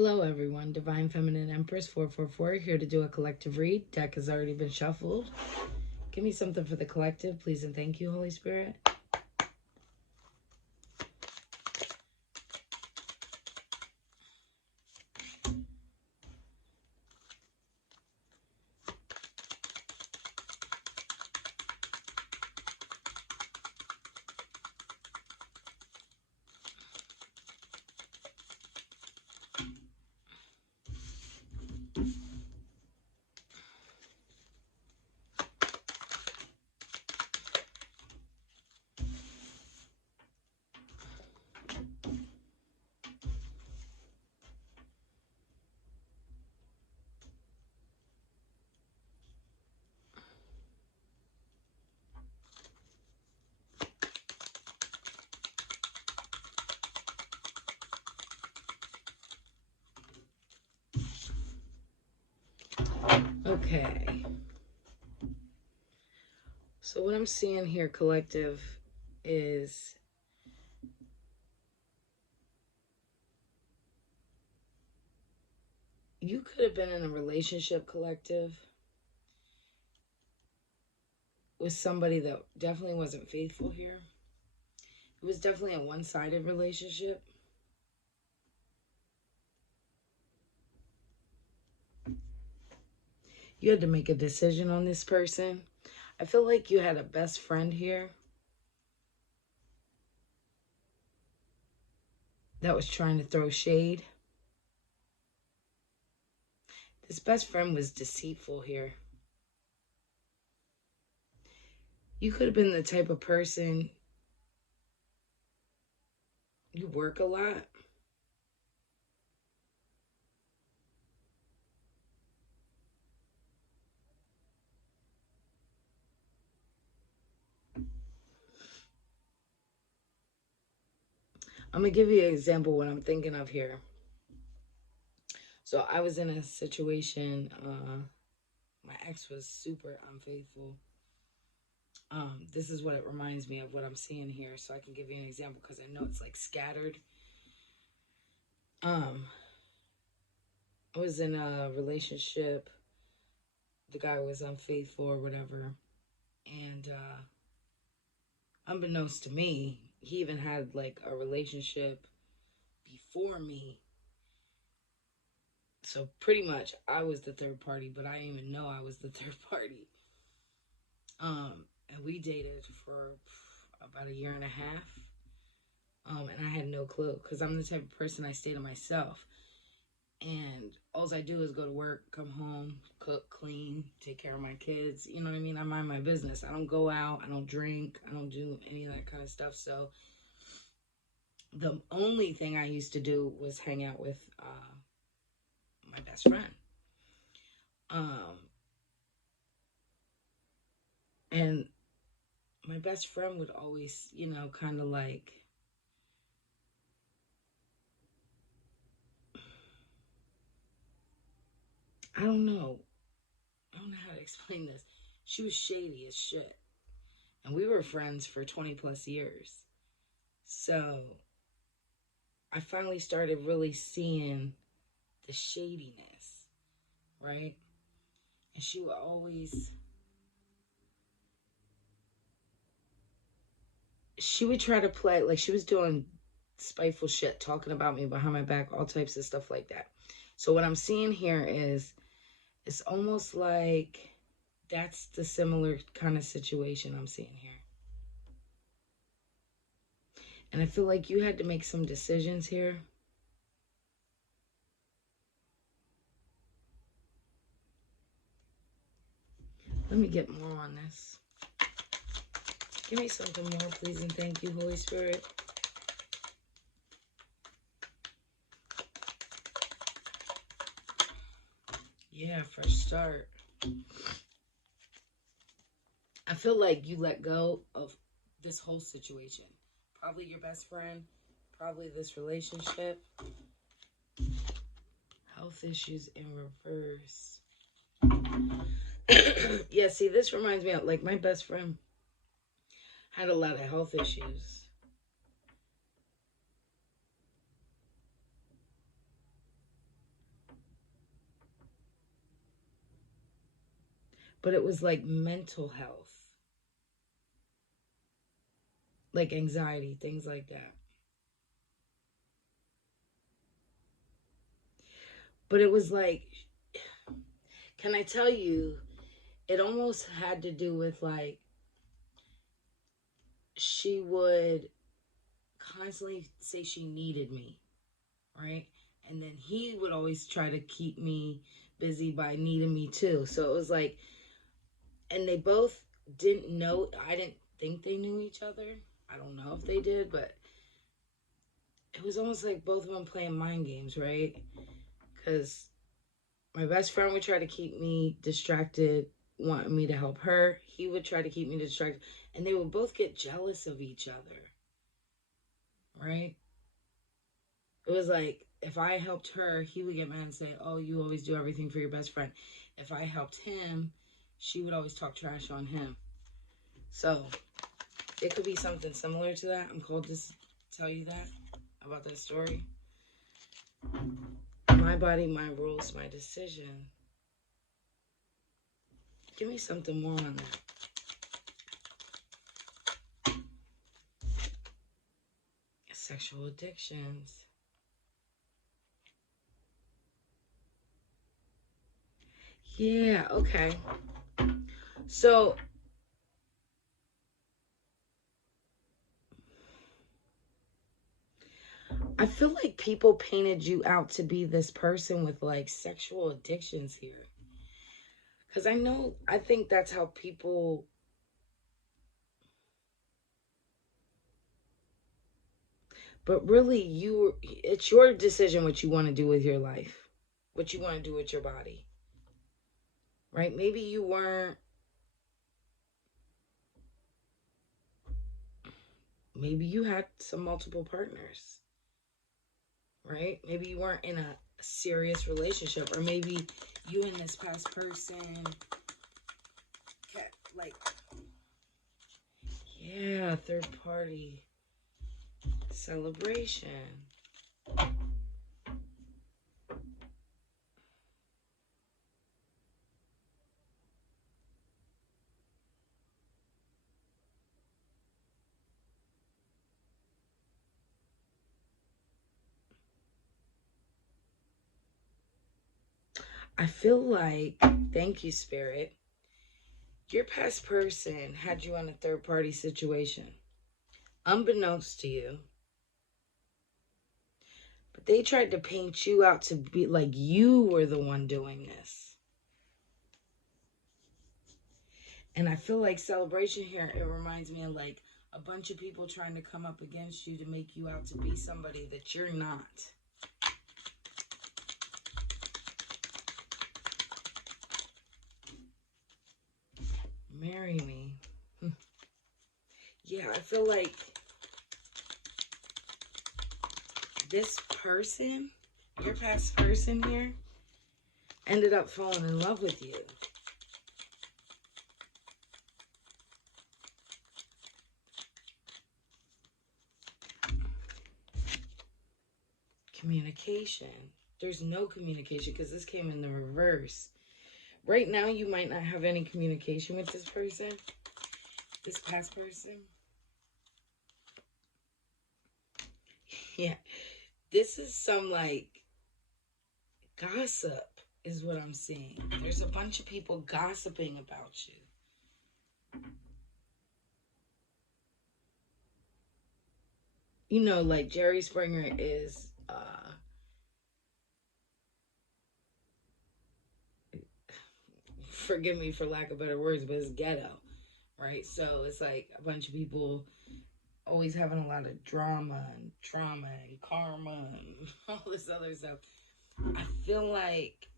Hello everyone, Divine Feminine Empress 444 here to do a collective read. Deck has already been shuffled. Give me something for the collective, please and thank you, Holy Spirit. Okay. So what I'm seeing here, collective, is you could have been in a relationship, collective, with somebody that definitely wasn't faithful here. It was definitely a one-sided relationship. You had to make a decision on this person. I feel like you had a best friend here that was trying to throw shade. This best friend was deceitful here. You could have been the type of person, you work a lot. I'm going to give you an example what I'm thinking of here. So I was in a situation, my ex was super unfaithful. This is what it reminds me of what I'm seeing here, so I can give you an example because I know it's like scattered. I was in a relationship. The guy was unfaithful or whatever. And unbeknownst to me, he even had like a relationship before me. So pretty much I was the third party, but I didn't even know I was the third party. And we dated for about a year and a half. And I had no clue because I'm the type of person, I stay to myself. And all I do is go to work, come home, cook, clean, take care of my kids. You know what I mean? I mind my business. I don't go out. I don't drink. I don't do any of that kind of stuff. So the only thing I used to do was hang out with my best friend. And my best friend would always, you know, kind of like, I don't know how to explain this. She was shady as shit. And we were friends for 20 plus years. So I finally started really seeing the shadiness, right? And she would always, she would try to play, like she was doing spiteful shit, talking about me behind my back, all types of stuff like that. So what I'm seeing here is, it's almost like that's the similar kind of situation I'm seeing here. And I feel like you had to make some decisions here. Let me get more on this. Give me something more, please, and thank you, Holy Spirit. Yeah, fresh start. I feel like you let go of this whole situation. Probably your best friend, probably this relationship. Health issues in reverse. Yeah, see, this reminds me of, like, my best friend had a lot of health issues. but it was like mental health, like anxiety, things like that. But it was like, can I tell you, it almost had to do with like, she would constantly say she needed me, right? And then he would always try to keep me busy by needing me too. So it was like, and they both didn't know, I didn't think they knew each other. I don't know if they did, but it was almost like both of them playing mind games, right? Because my best friend would try to keep me distracted, wanting me to help her. He would try to keep me distracted. And they would both get jealous of each other, right? It was like, if I helped her, he would get mad and say, oh, you always do everything for your best friend. If I helped him, she would always talk trash on him. So it could be something similar to that. I'm called to tell you that, about that story. My body, my rules, my decision. Give me something more on that. Sexual addictions. Yeah, okay. So I feel like people painted you out to be this person with like sexual addictions here. Because I think that's how people, but really it's your decision what you want to do with your life, what you want to do with your body, right? Maybe you had some multiple partners, right? Maybe you weren't in a serious relationship, or maybe you and this past person kept like, yeah, third party celebration. I feel like, thank you, Spirit, your past person had you in a third party situation, unbeknownst to you, but they tried to paint you out to be like you were the one doing this. And I feel like celebration here, it reminds me of like a bunch of people trying to come up against you to make you out to be somebody that you're not. Marry me. Yeah, I feel like this person, your past person here, ended up falling in love with you. Communication. There's no communication because this came in the reverse. Right now, you might not have any communication with this person, this past person. Yeah, this is some like gossip is what I'm seeing. There's a bunch of people gossiping about you. You know, like Jerry Springer is forgive me for lack of better words, but it's ghetto, right? So it's like a bunch of people always having a lot of drama and trauma and karma and all this other stuff. I feel like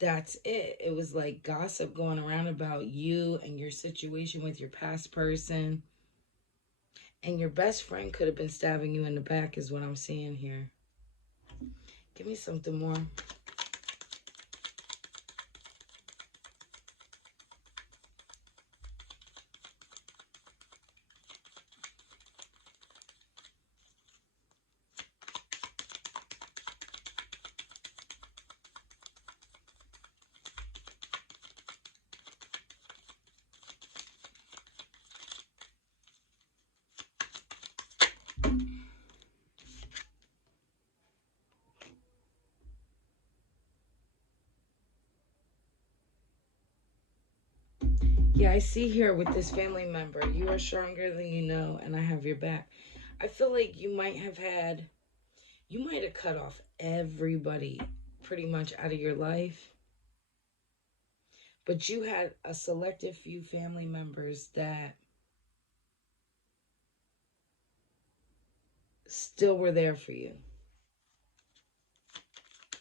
that's it. It was like gossip going around about you and your situation with your past person. And your best friend could have been stabbing you in the back is what I'm seeing here. Give me something more. Yeah, I see here with this family member, you are stronger than you know, and I have your back. I feel like you might have cut off everybody pretty much out of your life, but you had a selective few family members that still were there for you.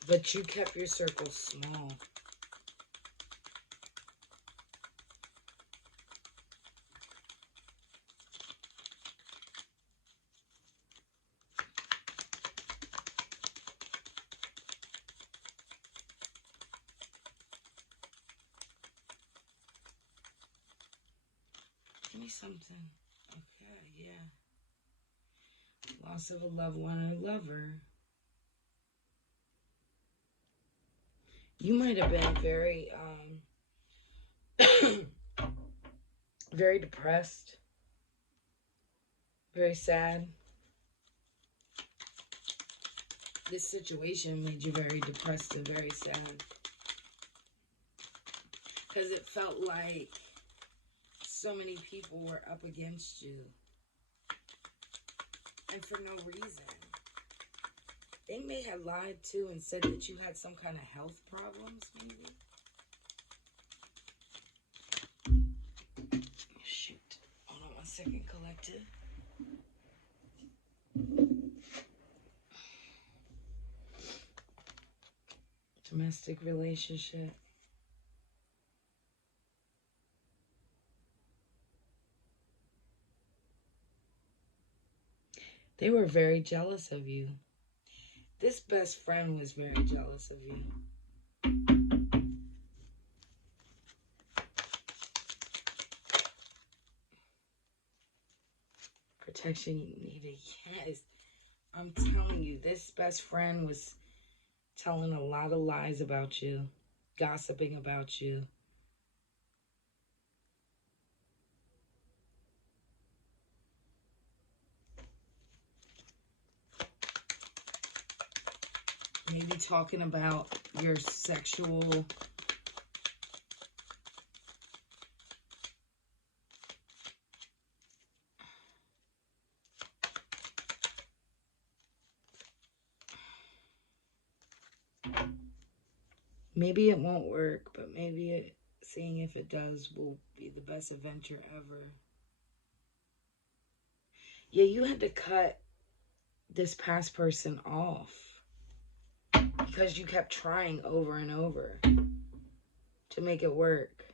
But you kept your circle small. Give me something. Okay, yeah. Loss of a loved one or lover. You might have been very depressed, very sad. This situation made you very depressed and very sad. Because it felt like so many people were up against you. And for no reason. They may have lied too and said that you had some kind of health problems, maybe. Shoot. Hold on one second, collective. Domestic relationship. They were very jealous of you. This best friend was very jealous of you. Protection you needed. Yes. I'm telling you, this best friend was telling a lot of lies about you, gossiping about you. Maybe talking about your sexual maybe it won't work, but seeing if it does will be the best adventure ever. Yeah, you had to cut this past person off because you kept trying over and over to make it work.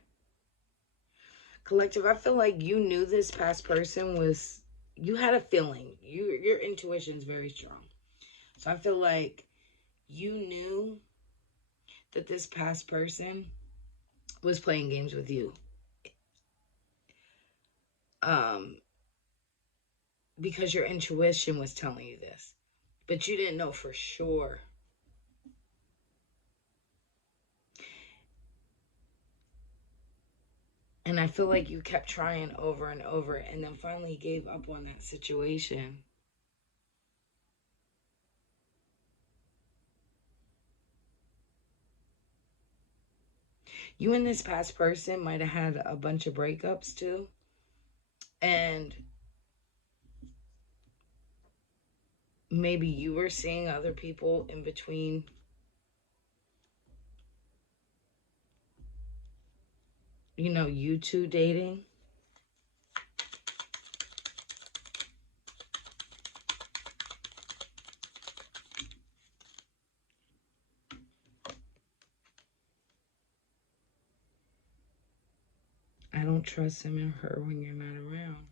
Collective, I feel like you knew this past person was, you had a feeling. Your intuition is very strong. So I feel like you knew that this past person was playing games with you. Because your intuition was telling you this. But you didn't know for sure. And I feel like you kept trying over and over and then finally gave up on that situation. You and this past person might have had a bunch of breakups too. And maybe you were seeing other people in between. You know, you two dating. I don't trust him or her when you're not around.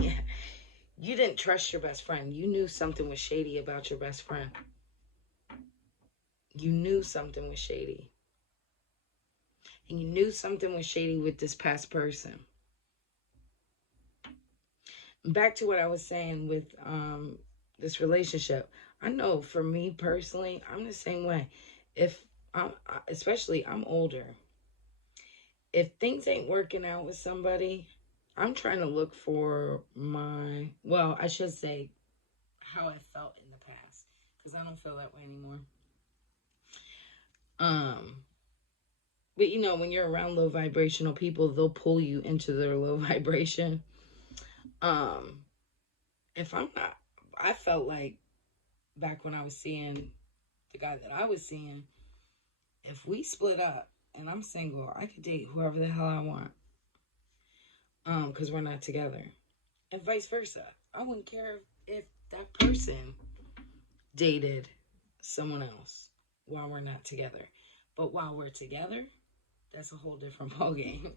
Yeah. You didn't trust your best friend. You knew something was shady about your best friend. You knew something was shady. And you knew something was shady with this past person. Back to what I was saying with this relationship. I know for me personally, I'm the same way. Especially I'm older. If things ain't working out with somebody, I'm trying to look for I should say how I felt in the past, because I don't feel that way anymore. But you know, when you're around low vibrational people, they'll pull you into their low vibration. Um, if I'm not, I felt like back when I was seeing the guy that I was seeing, if we split up and I'm single, I could date whoever the hell I want. Because we're not together. And vice versa. I wouldn't care if that person dated someone else while we're not together. But while we're together, that's a whole different ballgame.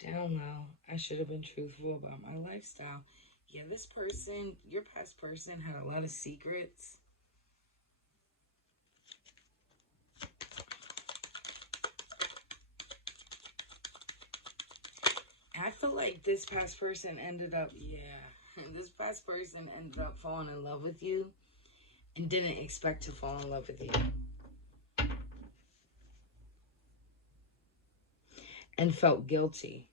Down low, I should have been truthful about my lifestyle. Yeah, this person, your past person, had a lot of secrets. I feel like this past person ended up, this past person ended up falling in love with you and didn't expect to fall in love with you. And felt guilty.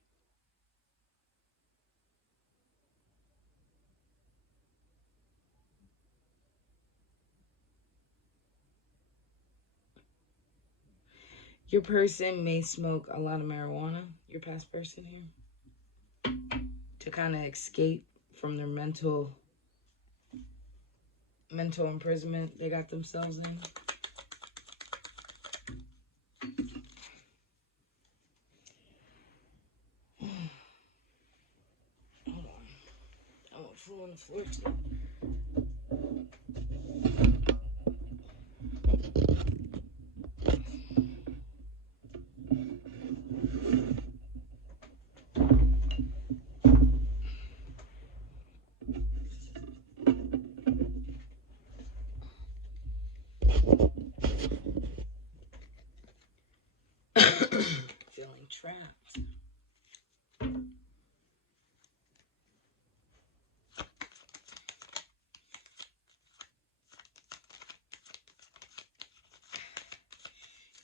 Your person may smoke a lot of marijuana, your past person here, to kind of escape from their mental imprisonment they got themselves in. Hold on. I won't fall on the floor too. Feeling trapped.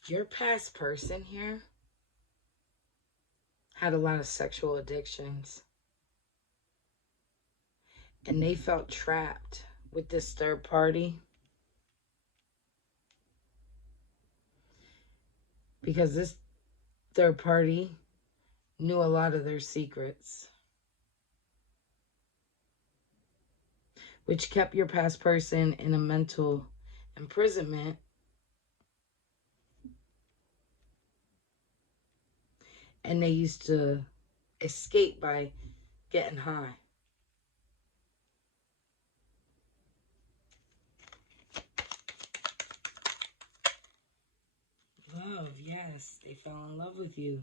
Your past person here had a lot of sexual addictions. And they felt trapped with this third party because this third party knew a lot of their secrets, which kept your past person in a mental imprisonment. And they used to escape by getting high. Love, yes, they fell in love with you.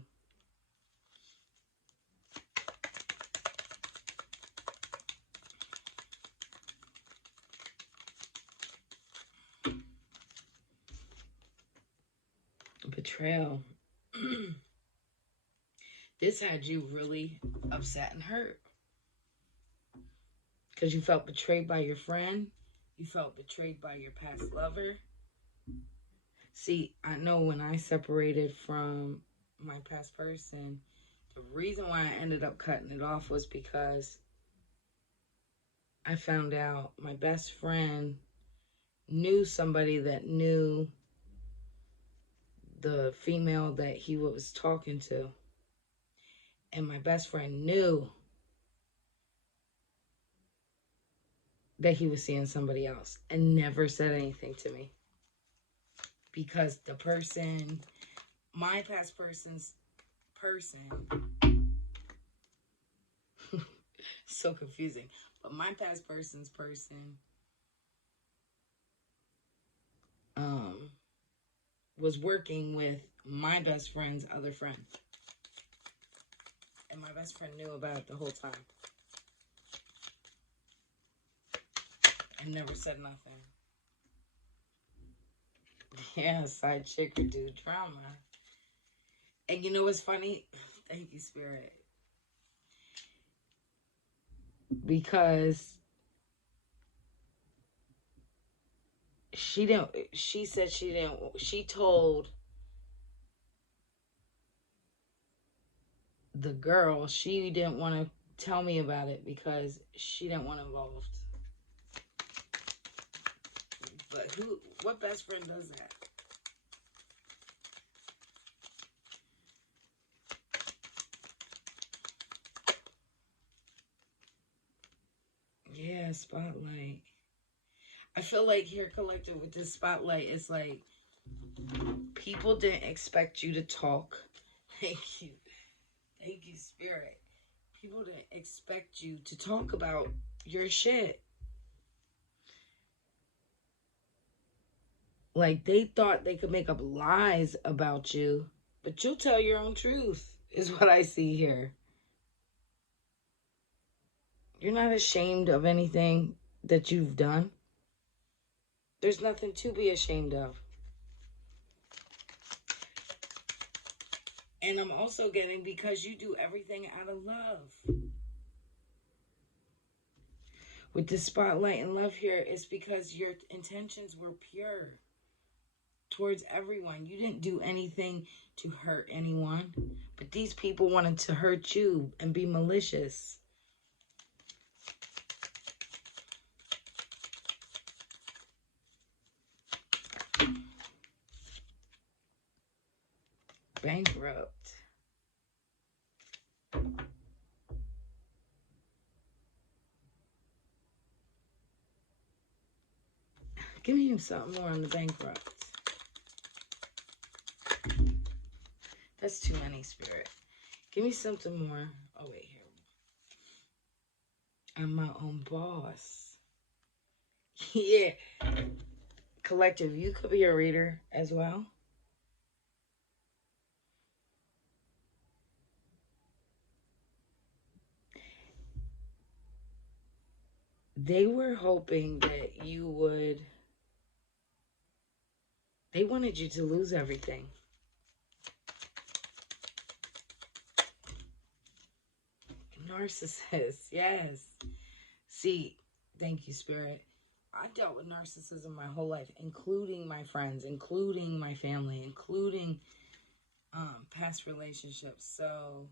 Betrayal. This had you really upset and hurt. Because you felt betrayed by your friend. You felt betrayed by your past lover. See, I know when I separated from my past person, the reason why I ended up cutting it off was because I found out my best friend knew somebody that knew the female that he was talking to. And my best friend knew that he was seeing somebody else and never said anything to me. Because the person, my past person's person, so confusing, but my past person's person was working with my best friend's other friend. And my best friend knew about it the whole time. And never said nothing. Yeah, side chick would do drama. And you know what's funny? Thank you, Spirit. Because she told the girl, she didn't want to tell me about it because she didn't want involved. But what best friend does that? Yeah, spotlight. I feel like here, collective, with this spotlight, it's like people didn't expect you to talk. Thank you. Thank you, Spirit. People didn't expect you to talk about your shit. Like, they thought they could make up lies about you, but you'll tell your own truth, is what I see here. You're not ashamed of anything that you've done. There's nothing to be ashamed of. And I'm also getting, because you do everything out of love. With the spotlight and love here, it's because your intentions were pure towards everyone. You didn't do anything to hurt anyone, but these people wanted to hurt you and be malicious. Bankrupt. Give me something more on the bankrupt. That's too many, Spirit. Give me something more. Oh, wait, here. I'm my own boss. Yeah. Collective, you could be a reader as well. They were hoping that you would... They wanted you to lose everything. Narcissist, yes. See, thank you, Spirit. I dealt with narcissism my whole life, including my friends, including my family, including past relationships. So,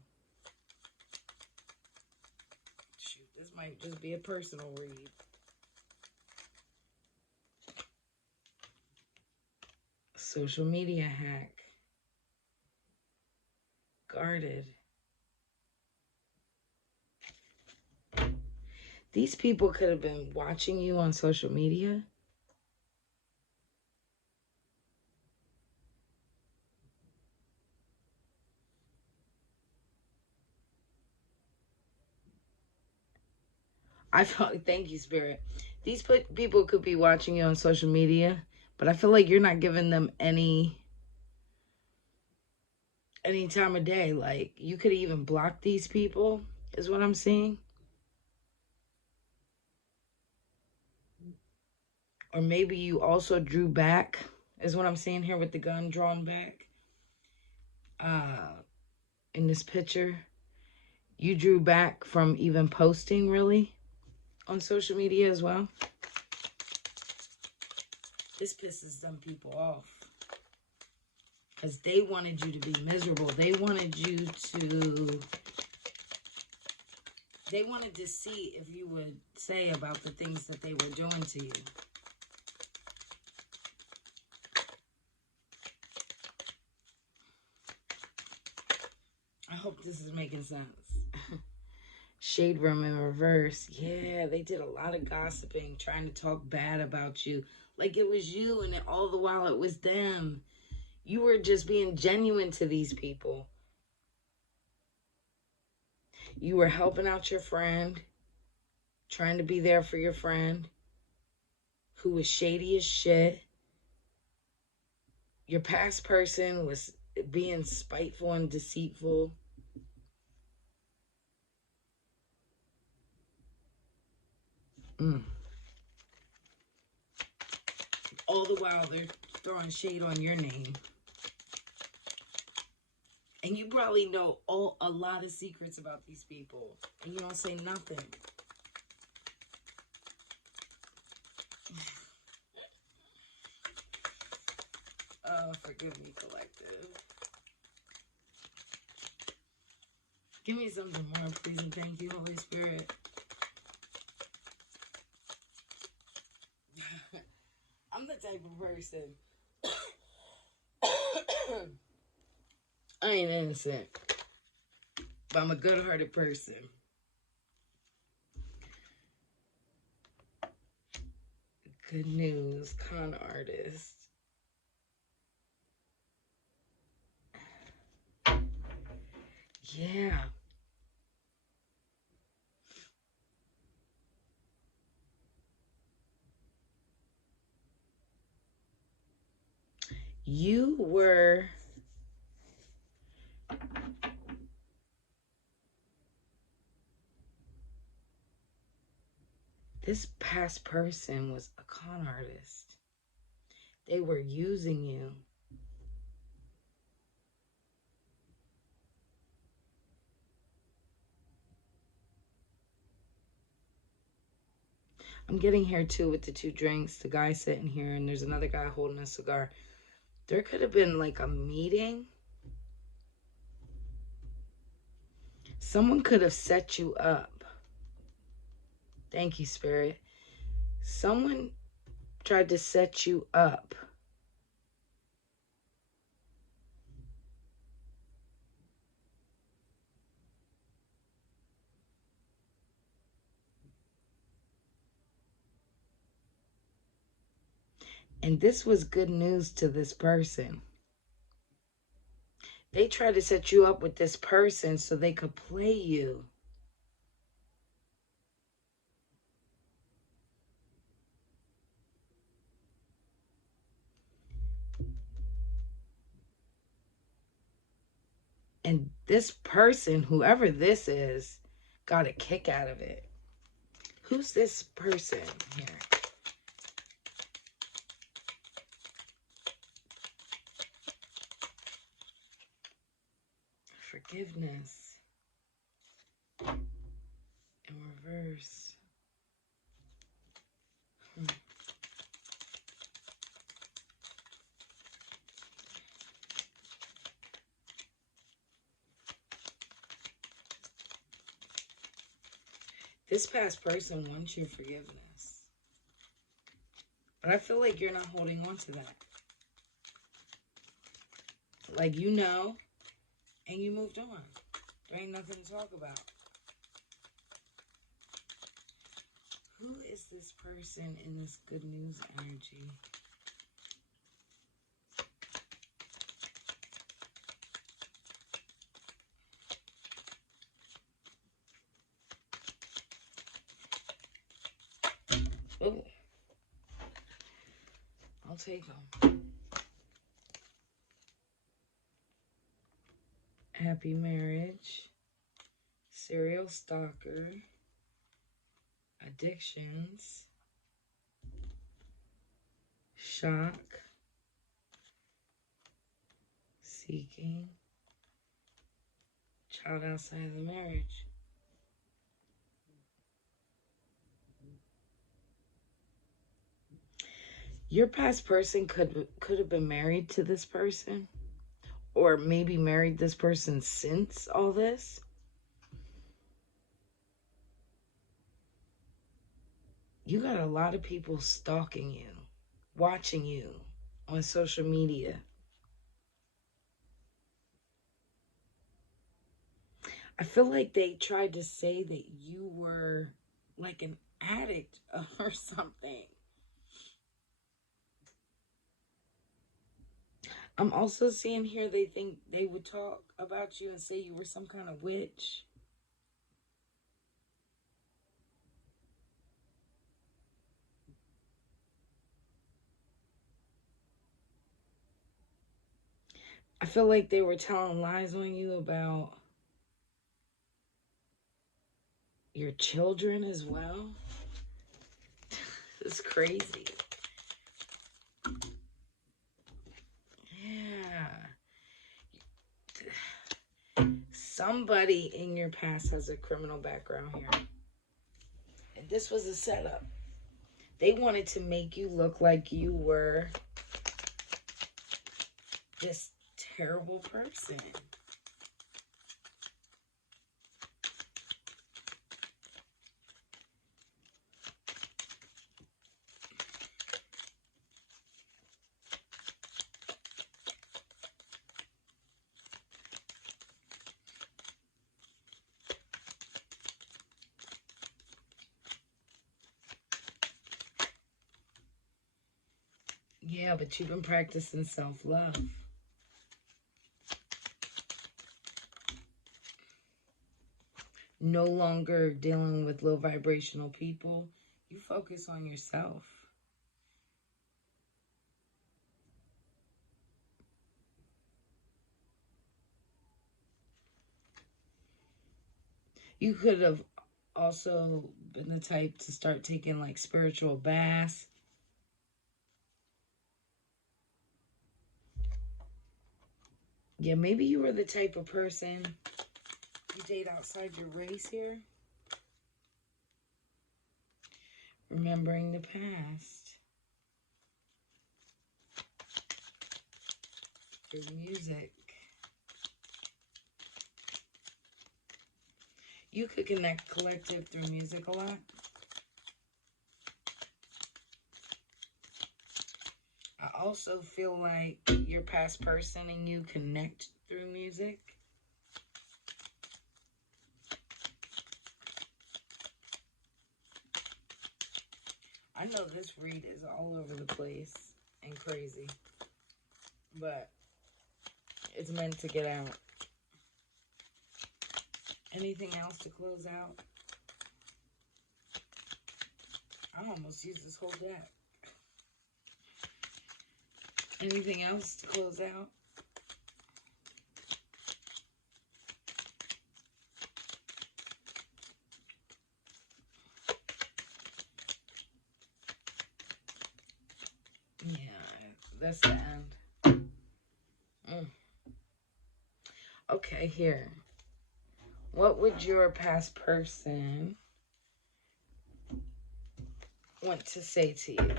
shoot, this might just be a personal read. Social media hack. Guarded. These people could have been watching you on social media. I felt, thank you, Spirit. These people could be watching you on social media, but I feel like you're not giving them any time of day. Like, you could even block these people, is what I'm seeing. Or maybe you also drew back, is what I'm seeing here with the gun drawn back. In this picture, you drew back from even posting, really, on social media as well. This pisses some people off, because they wanted you to be miserable. They wanted to see if you would say about the things that they were doing to you. I hope this is making sense. Shade room in reverse. Yeah, they did a lot of gossiping, trying to talk bad about you. Like it was you, and all the while it was them. You were just being genuine to these people. You were helping out your friend, trying to be there for your friend, who was shady as shit. Your past person was being spiteful and deceitful. All the while they're throwing shade on your name. And you probably know a lot of secrets about these people, and you don't say nothing. Oh, forgive me, collective. Give me something more, please, and thank you, Holy Spirit. I'm the type of person. I ain't innocent, but I'm a good-hearted person. Good news, con artist. Yeah. You were this past person was a con artist. They were using you. I'm getting here too with the 2 drinks, the guy sitting here, and there's another guy holding a cigar. There could have been like a meeting. Someone could have set you up. Thank you, Spirit. Someone tried to set you up. And this was good news to this person. They tried to set you up with this person so they could play you. And this person, whoever this is, got a kick out of it. Who's this person here? Forgiveness. In reverse. This past person wants your forgiveness. But I feel like you're not holding on to that. Like, you know, and you moved on. There ain't nothing to talk about. Who is this person in this good news energy? Oh, I'll take them. Happy marriage, serial stalker, addictions, shock, seeking, child outside of the marriage. Your past person could have been married to this person, or maybe married this person since all this. You got a lot of people stalking you, watching you on social media. I feel like they tried to say that you were like an addict or something. I'm also seeing here they think they would talk about you and say you were some kind of witch. I feel like they were telling lies on you about your children as well. It's crazy. Yeah. Somebody in your past has a criminal background here. And this was a setup. They wanted to make you look like you were this terrible person. Yeah, but you've been practicing self-love. No longer dealing with low vibrational people. You focus on yourself. You could have also been the type to start taking like spiritual baths. Yeah, maybe you were the type of person you date outside your race here. Remembering the past through music. You could connect collective through music a lot. I also feel like your past person and you connect through music. I know this read is all over the place and crazy, but it's meant to get out. Anything else to close out? I almost used this whole deck. Anything else to close out? Yeah, that's the end. Okay, here. What would your past person want to say to you?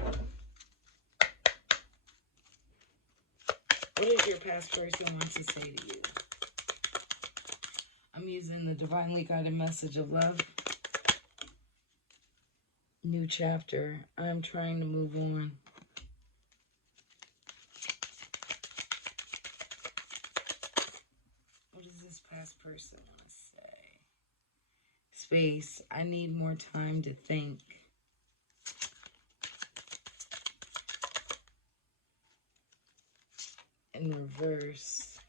What does your past person want to say to you? I'm using the divinely guided message of love. New chapter. I'm trying to move on. What does this past person want to say? Space. I need more time to think. In reverse.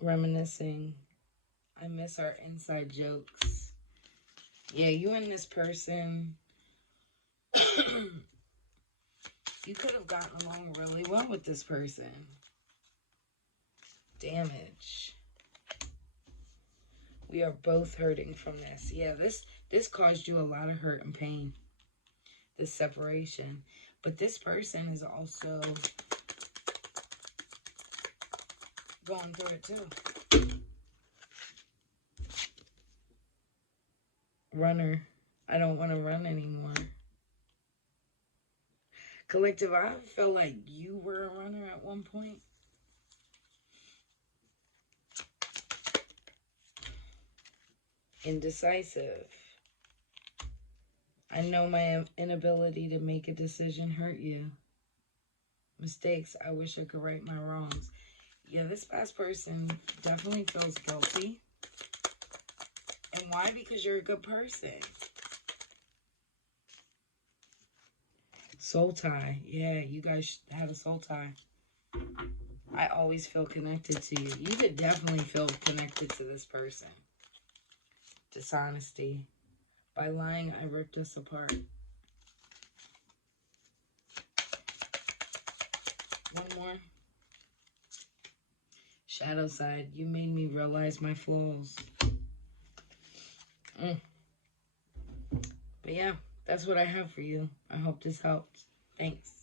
Reminiscing. I miss our inside jokes. Yeah, you and this person, you could have gotten along really well with this person. Damage. We are both hurting from this. Yeah, this caused you a lot of hurt and pain. This separation. But this person is also going through it too. Runner. I don't want to run anymore. Collective, I felt like you were a runner at one point. Indecisive. I know my inability to make a decision hurt you. Mistakes. I wish I could right my wrongs. Yeah, this past person definitely feels guilty. And why? Because you're a good person. Soul tie. Yeah, you guys had a soul tie. I always feel connected to you. You could definitely feel connected to this person. Dishonesty. By lying, I ripped us apart. One more. Shadow side. You made me realize my flaws. But yeah, that's what I have for you. I hope this helps. Thanks.